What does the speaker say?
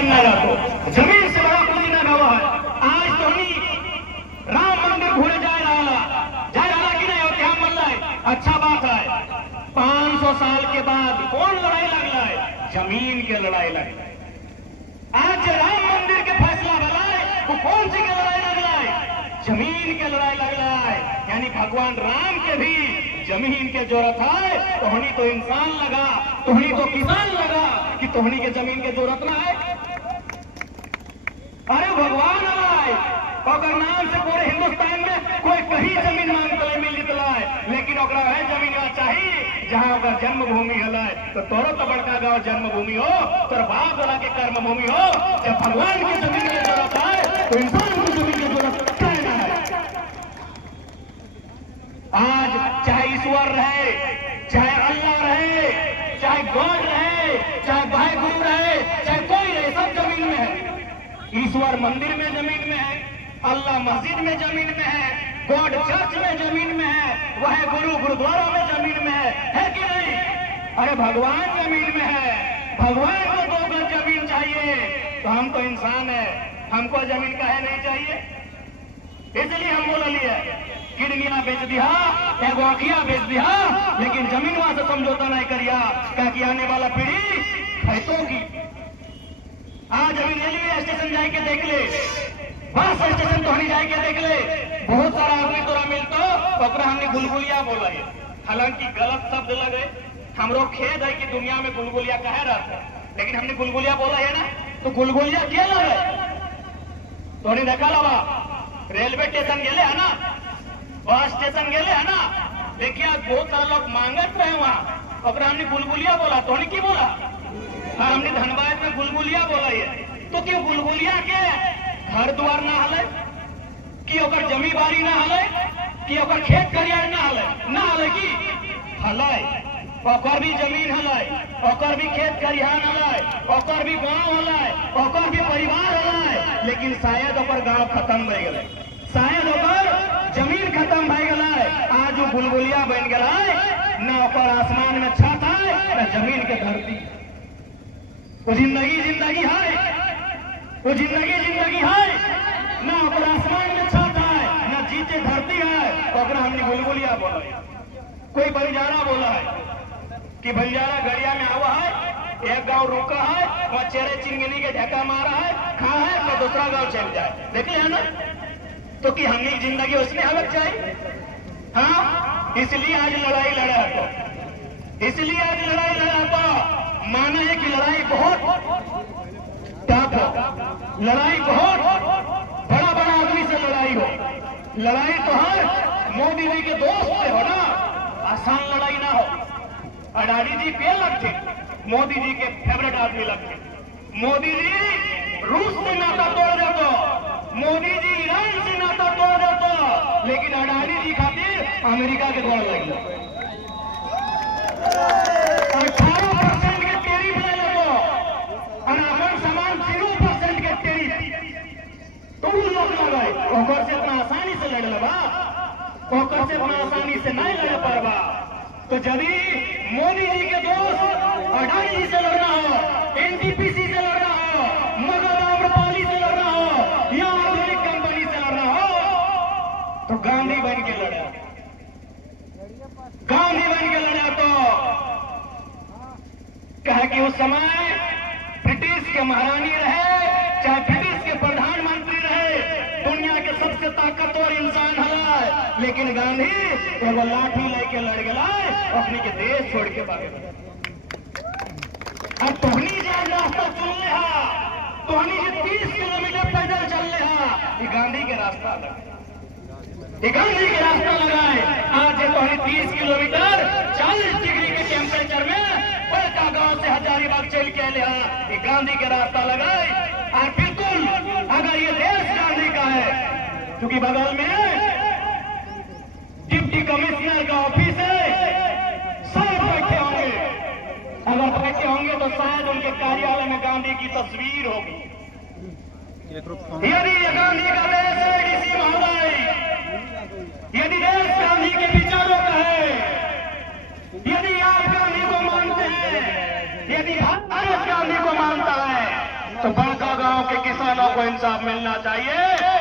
सामने आ तो जमीन से बड़ा कोई ना गवा है। आज तो नहीं राम मंदिर घूरे जाए रहा कि नहीं होते हम मल्ला है। अच्छा बात है, 500 साल के बाद कौन लड़ाई लगला है? जमीन के लड़ाई लगला है। आज राम मंदिर के फैसला भला है तो कौन सी के लड़ाई लगला है? जमीन के लड़ाई लगला है। यानी भगवान राम के भी जमीन के जरूरत है। तोहनी तो इंसान लगा, तोहनी तो किसान लगा कि तोहनी के जमीन के जरूरत ना है। अरे भगवान आए अगर नाम से पूरे हिंदुस्तान में कोई कहीं जमीन मांगता है मिल जितला है, लेकिन ओकरा है जमीन चाहिए जहां अगर जन्मभूमि हला है। तो तोरो तो बड़का गांव जन्मभूमि हो, तोर बाप वाला के कर्मभूमि हो। जब भगवान की जमीन की जरूरत है तो इंसान की जमीन की जरूरत क्या है? आज चाहे ईश्वर रहे, चाहे अल्लाह रहे, चाहे गॉड रहे, चाहे भाई गुरु रहे, चाहे कोई रहे, सब जमीन में है। ईश्वर मंदिर में जमीन में है, अल्लाह मस्जिद में जमीन में है, गॉड चर्च में जमीन में है, वह गुरु गुरुद्वारा में जमीन में है कि नहीं? अरे भगवान जमीन में है। भगवान को 2 गज जमीन चाहिए तो हम तो इंसान है, हमको जमीन काहे नहीं चाहिए? इसलिए हम बोल लिए किडनिया बेच दिया, एगो आँखिया बेच दिया, लेकिन जमीन वहां से समझौता नहीं करिया कि आने वाला पीढ़ी खैतोगी। आज अभी रेलवे स्टेशन जाके देख ले, बस स्टेशन तो जाए के देख ले, बहुत सारा आदमी तोरा मिलतो ओकरा हमने गुलगुलिया बोला है। हालांकि गलत शब्द लगे, हमरो खेद है कि दुनिया में गुलगुलिया कहे रहता है, लेकिन हमने गुलगुलिया बोला है ना। तो गुलगुलिया क्या लगे? तोने देखा लगा रेलवे स्टेशन गेले है ना, बस स्टेशन गेले है ना, देखिए आज बहुत सारा लोग मांगत रहे वहां, ओकरा हमने गुलगुलिया बोला। तोने की बोला? हाँ, हमने धनबाद में गुलगुलिया बोला है। तो क्यों गुलगुलिया के घर द्वार ना हले, कि ओकर जमी बारी ना हले, कि ओकर खेत खलियान ना हले की हले, ओकर भी जमीन हले, ओकर भी खेत खलिहान हले, ओकर भी गांव हले, ओकर भी परिवार हले, लेकिन शायद ओकर गांव खत्म हो गए, शायद ओकर जमीन खत्म हो गए। आज वो गुलगुलिया बन गए, ना ओकर आसमान में छत है, ना जमीन के धरती। वो जिंदगी है, वो जिंदगी है, ना ओकर आसमान में छत है, ना जीते धरती है, ओकरा हमने गुलगुलिया बोला है। कोई बंजारा बोला है कि बंजारा गड़िया में आवा है, एक गांव रुका है, वहां चेहरे चिंगनी के ढका मारा है, खा है तो दूसरा गांव चल जाए। देख ले है ना? तो कि हमने जिंदगी उसमें हलक चाहिए। हाँ, इसलिए आज लड़ाई लड़ा तो, इसलिए आज लड़ाई लड़ा तो माना है कि लड़ाई बहुत टफ हो, लड़ाई बहुत बड़ा आदमी से लड़ाई हो। लड़ाई तो हर मोदी जी के दोस्त से हो ना, आसान लड़ाई ना हो। अडानी जी पे लगते, मोदी जी के फेवरेट आदमी लगते। मोदी जी रूस से नाता तोड़ देते, मोदी जी ईरान से नाता तोड़ देते, लेकिन अडानी जी खातिर अमेरिका के द्वार लगे 18% के टेरिफ ले लो, अपन सामान 0% के टेरिफ तो लोग लगाए। ओकर से इतना आसानी से लड़ लगा, ओकर से इतना आसानी से नहीं लड़ पाएगा। तो जब मोदी जी के दोस्त अडानी जी से लड़ना हो, एनटीपीसी से लड़ना हो, मगर आम्रपाली से लड़ना हो, या आधुनिक कंपनी से लड़ना हो, तो गांधी बन के लड़ा, गांधी बन के लड़ा। तो कहा कि उस समय ब्रिटिश के महारानी रहे, चाहे ब्रिटिश के प्रधानमंत्री रहे, दुनिया के सबसे ताकतवर इंसान है, लेकिन गांधी एगो लाठी लेके लड़ गया, अपने के देश छोड़ के भागे। अब तोहनी जहाँ रास्ता चल रहा, तोहनी जो 30 किलोमीटर पैदल चल रहा, ये गांधी के रास्ता लगा, ये गांधी के रास्ता लगाए। आज तोहनी 30 किलोमीटर 40 डिग्री के टेम्परेचर में बड़का गांव से हजारीबाग चल के लिया, ये गांधी के रास्ता लगाए। और बिल्कुल अगर ये देश गांधी का है, क्योंकि बगल में डिप्टी कमिश्नर का ऑफिस है, सब बैठे होंगे, अगर बैठे होंगे तो शायद उनके कार्यालय में गांधी की तस्वीर होगी। यदि ये गांधी का देश है डीसी महोदय, यदि देश गांधी के विचारों का है, यदि आप गांधी को मानते हैं, यदि भारत गांधी को मानता है, तो बड़का गांव के किसानों को इंसाफ मिलना चाहिए।